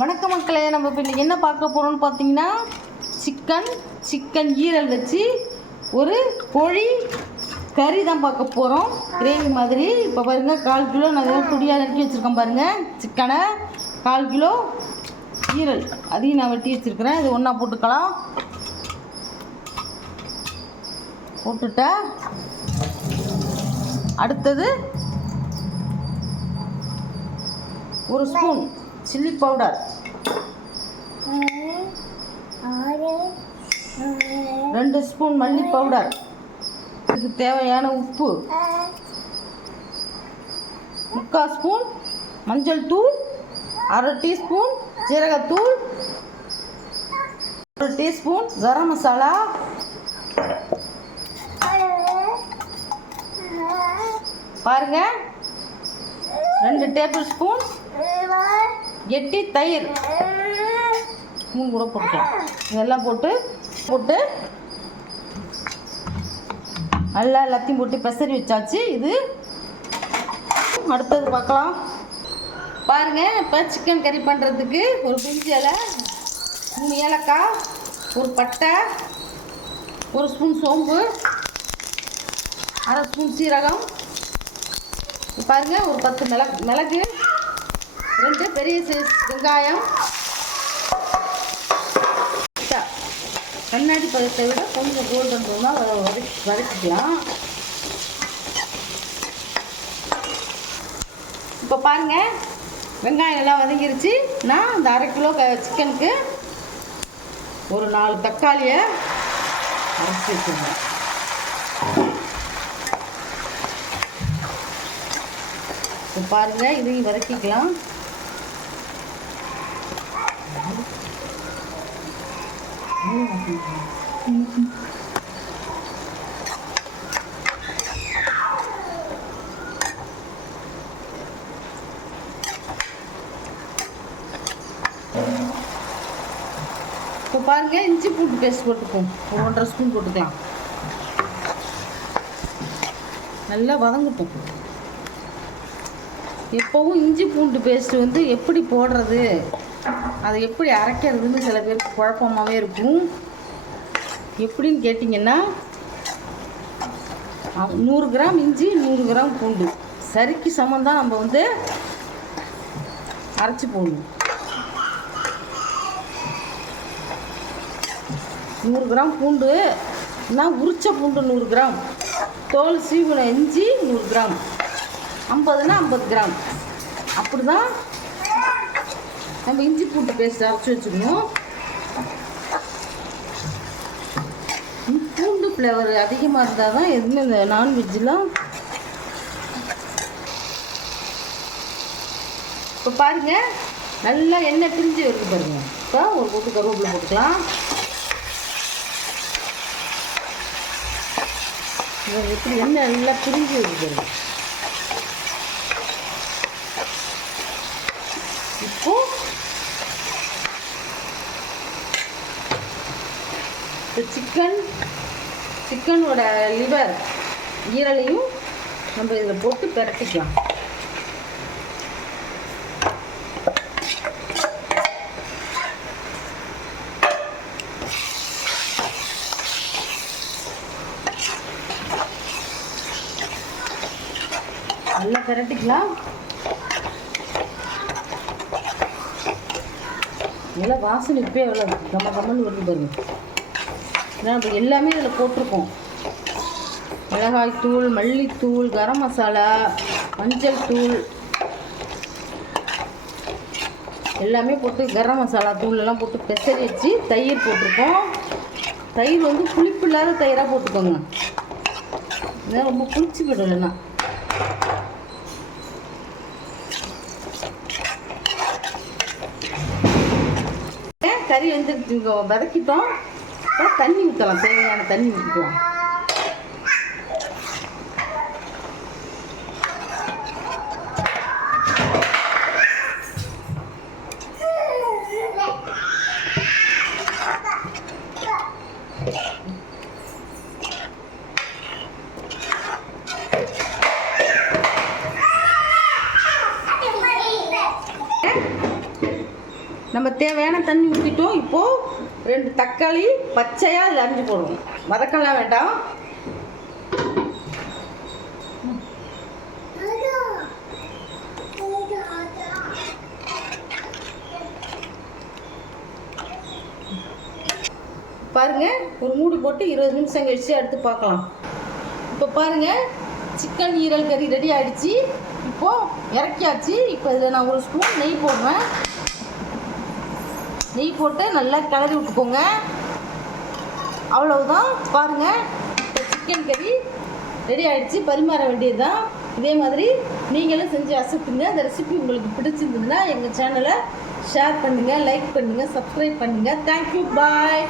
வணக்க மக்களே நம்ம இப்போ இன்றைக்கி என்ன பார்க்க போகிறோம்னு பார்த்தீங்கன்னா சிக்கன் சிக்கன் ஈரல் வச்சு ஒரு கோழி கறி தான் பார்க்க போகிறோம் கிரேவி மாதிரி. இப்போ பாருங்கள் கால் கிலோ நான் ஏதோ துடியாக நறுக்கி வச்சுருக்கேன் பாருங்கள் சிக்கனை கால் கிலோ ஈரல். அதையும் நான் வெட்டி வச்சுருக்கிறேன். இது ஒன்றா போட்டுக்கலாம். போட்டுட்டேன் அடுத்தது ஒரு ஸ்பூன் சில்லி பவுடர். ரெண்டு ஸ்பூன் மல்லி பவுடர். இதுக்கு தேவையான உப்பு. முக்கால் ஸ்பூன் மஞ்சள் தூள் அரை டீஸ்பூன் ஜீரகத்தூள் ஒரு டீஸ்பூன் கரம் மசாலா. பாருங்க. ரெண்டு டேபிள் ஸ்பூன் எட்டி தயிர். மூணு கூட போட்டுக்கலாம். இதெல்லாம் போட்டு போட்டு. நல்லா எல்லாத்தையும் போட்டு பெசரி வச்சாச்சு. இது அடுத்தது பார்க்கலாம். பாருங்கள் இப்போ சிக்கன் கறி பண்ணுறதுக்கு ஒரு பிஞ்சு இலை மூணு ஏலக்காய் ஒரு பட்டை ஒரு ஸ்பூன் சோம்பு அரை ஸ்பூன் சீரகம். பாருங்கள் ஒரு பத்து மிளகு மிளகு. ரெண்டு பெரிய சைஸ் வெங்காயம். கண்ணாடி பழத்தை விட கொஞ்சம் கோல்டன் ப்ரௌனாக வரை வதக்கிக்கலாம். இப்போ பாருங்கள் வெங்காயம் எல்லாம் வதங்கிருச்சு. நான் இந்த அரை கிலோ க- சிக்கனுக்கு ஒரு நாலு தக்காளியை அரைச்சி வச்சுருந்தேன் இப்போ பாருங்கள் இதையும் வதக்கிக்கலாம். இப்போ பாருங்க இஞ்சி பூண்டு பேஸ்ட் போட்டுப்போம். ஒரு ஒன்றரை ஸ்பூன் போட்டுக்கலாம். நல்லா வதங்கட்டும். எப்போவும் இஞ்சி பூண்டு பேஸ்ட் வந்து எப்படி போடுறது? அதை எப்படி அரைக்கிறதுன்னு சில பேருக்கு குழப்பமாகவே இருக்கும். எப்படின்னு கேட்டிங்கன்னா நூறு கிராம் இஞ்சி நூறு கிராம் பூண்டு. சரிக்கு சமம் தான் நம்ம வந்து அரைச்சி போடணும். நூறு கிராம் பூண்டு நான் உரிச்ச பூண்டு நூறு கிராம். தோல் சீவின இஞ்சி நூறு கிராம். ஐம்பதுனா ஐம்பது கிராம். அப்படி தான் நம்ம இஞ்சி பூண்டு பேஸ்ட் அரைச்சி வச்சுக்கணும் பூண்டு ஃப்ளேவர் அதிகமாக இருந்தால் தான் எதுவுமே இந்த நான்வெஜ்ஜெலாம் இப்போ பாருங்க நல்லா எண்ணெய் பிரிஞ்சு வருது பாருங்க. இப்போ ஒரு போட்டு கருவேப்பிலை போட்டுக்கலாம். எப்படி எண்ணெய் நல்லா பிரிஞ்சு வருது பாருங்க இப்போ இந்த சிக்கன் சிக்கனோட லிவர் ஈரலையும் நம்ம இதில் போட்டு பிரட்டிக்கலாம். நல்லா பிரட்டிக்கலாம். நல்லா வாசனை இப்போயே எவ்வளோ கம்ம கம்மன்னு வருது பாருங்க. ஏன்னா நம்ம எல்லாமே இதில் போட்டிருக்கோம். மிளகாய் தூள் மல்லித்தூள் கரம் மசாலா மஞ்சள் தூள். எல்லாமே போட்டு கரம் மசாலா தூள் எல்லாம் போட்டு பெசரி வச்சு தயிர் போட்டிருக்கோம். தயிர் வந்து புளிப்பு இல்லாத தயிராக போட்டுக்கோங்க. இதெல்லாம் ரொம்ப புளிச்சு போயிடும் இல்லைன்னா கறி வந்து வதக்கிட்டோம். தண்ணி ஊற்றலாம் தேவையான தண்ணி ஊற்றிக்கலாம் நம்ம தேவையான தண்ணி ஊற்றிட்டோம் இப்போது ரெண்டு தக்காளி பச்சையாக அதில் அரிஞ்சு போடுவோம் வதக்கலாம் வேண்டாம். பாருங்க ஒரு மூடி போட்டு இருபது நிமிஷம் கழிச்சு எடுத்து பார்க்கலாம். இப்போ பாருங்கள் சிக்கன் ஈரல் கறி ரெடி ஆகிடுச்சி இப்போ இறக்கியாச்சு. இப்போ இதில் நான் ஒரு ஸ்பூன் நெய் போடுறேன். நெய் போட்டு நல்லா கிளறி விட்டுக்கோங்க. அவ்வளவுதான். பாருங்க சிக்கன் கறி ரெடி ஆகிடுச்சு பரிமாற வேண்டியது தான் இதே மாதிரி நீங்களும் செஞ்சு அசத்துங்க. இந்த ரெசிபி உங்களுக்கு பிடிச்சிருந்ததுன்னா எங்கள் சேனலை ஷேர் பண்ணுங்கள் லைக் பண்ணுங்கள் சப்ஸ்கிரைப் பண்ணுங்கள் தேங்க்யூ பாய்